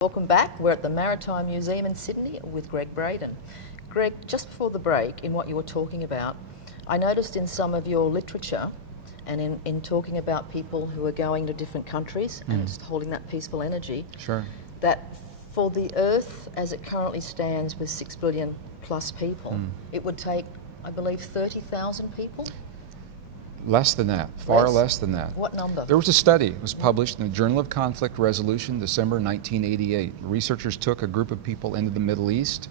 Welcome back. We're at the Maritime Museum in Sydney with Gregg Braden. Gregg, just before the break, in what you were talking about, I noticed in some of your literature and in talking about people who are going to different countries and just holding that peaceful energy, that for the Earth as it currently stands with 6 billion plus people, it would take, I believe, 30,000 people? Less than that, far less than that. What number? There was a study, it was published in the Journal of Conflict Resolution, December 1988. Researchers took a group of people into the Middle East.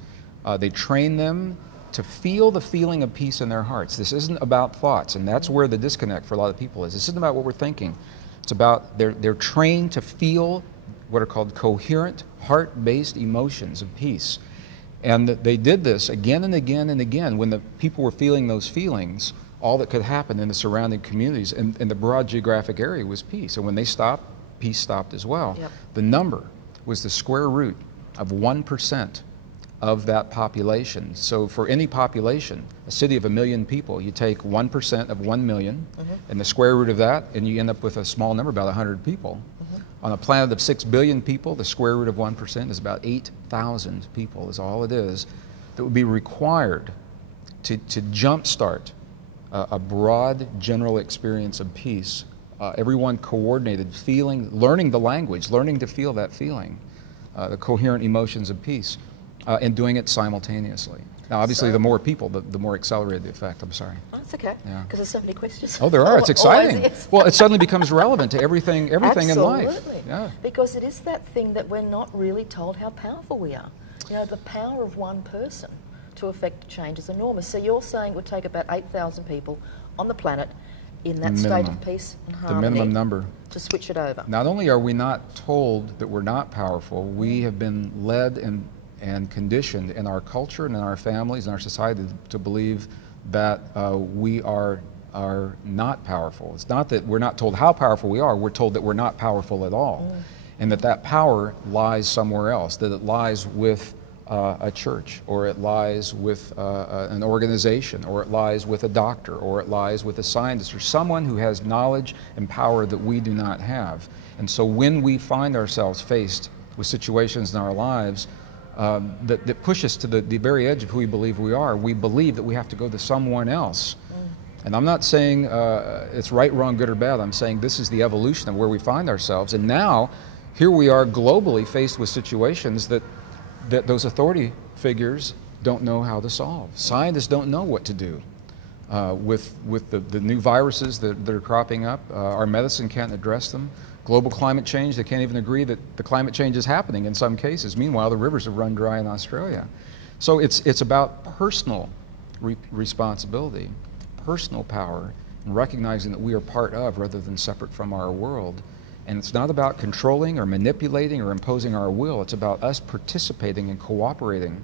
They trained them to feel the feeling of peace in their hearts. This isn't about thoughts, and that's where the disconnect for a lot of people is. This isn't about what we're thinking. It's about, they're trained to feel what are called coherent, heart-based emotions of peace. And they did this again and again and again when the people were feeling those feelings. All that could happen in the surrounding communities and the broad geographic area was peace. And when they stopped, peace stopped as well. The number was the square root of 1% of that population. So for any population, a city of 1 million people, you take 1% of 1 million and the square root of that, and you end up with a small number, about 100 people. On a planet of 6 billion people, the square root of 1% is about 8,000 people, is all it is, that would be required to jumpstart a broad general experience of peace, everyone coordinated, feeling, learning the language, learning to feel that feeling, the coherent emotions of peace, and doing it simultaneously. Now obviously the more people, the more accelerated the effect. I'm sorry. Oh, that's okay, because there's so many questions. Oh, there are. It's exciting. Well, it suddenly becomes relevant to everything in life. Absolutely. Yeah. Because it is that thing that we're not really told how powerful we are. You know, the power of one person to affect change is enormous. So you're saying it would take about 8,000 people on the planet in that state of peace and harmony, the minimum number, to switch it over. Not only are we not told that we're not powerful, we have been led and conditioned in our culture and in our families and our society to believe that we are not powerful. It's not that we're not told how powerful we are, we're told that we're not powerful at all. And that power lies somewhere else, that it lies with a church, or it lies with an organization, or it lies with a doctor, or it lies with a scientist, or someone who has knowledge and power that we do not have. And so when we find ourselves faced with situations in our lives that push us to the very edge of who we believe we believe that we have to go to someone else. And I'm not saying it's right, wrong, good, or bad. I'm saying this is the evolution of where we find ourselves. And now, here we are globally faced with situations that those authority figures don't know how to solve. Scientists don't know what to do with the new viruses that are cropping up. Our medicine can't address them. Global climate change, they can't even agree that the climate change is happening in some cases. Meanwhile, the rivers have run dry in Australia. So it's about personal responsibility, personal power, and recognizing that we are part of rather than separate from our world. And it's not about controlling or manipulating or imposing our will. It's about us participating and cooperating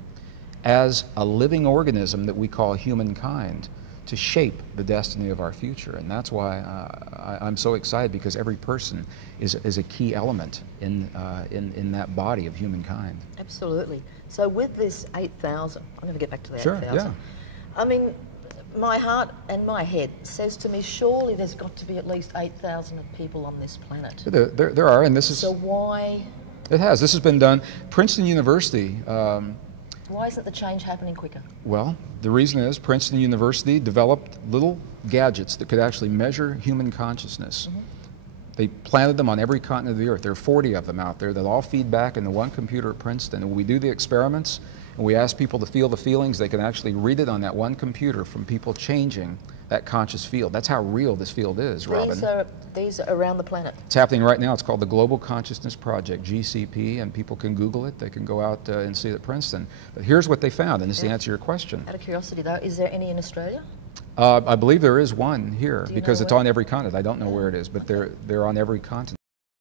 as a living organism that we call humankind to shape the destiny of our future. And that's why I'm so excited, because every person is a key element in that body of humankind. Absolutely. So with this 8,000, I'm going to get back to the 8,000. Yeah. I mean, my heart and my head says to me, surely there's got to be at least 8,000 people on this planet. There are, and this is... So why... It has. This has been done. Princeton University... why isn't the change happening quicker? Well, the reason is Princeton University developed little gadgets that could actually measure human consciousness. They planted them on every continent of the earth. There are 40 of them out there that all feed back into one computer at Princeton. And when we do the experiments, and we ask people to feel the feelings, they can actually read it on that one computer from people changing that conscious field. That's how real this field is, Robyn. These are around the planet. It's happening right now. It's called the Global Consciousness Project, GCP, and people can Google it. They can go out and see it at Princeton. But here's what they found, and this is the answer to your question. Out of curiosity, though, is there any in Australia? I believe there is one here, because it's where? on every continent. I don't know where it is, but they're on every continent.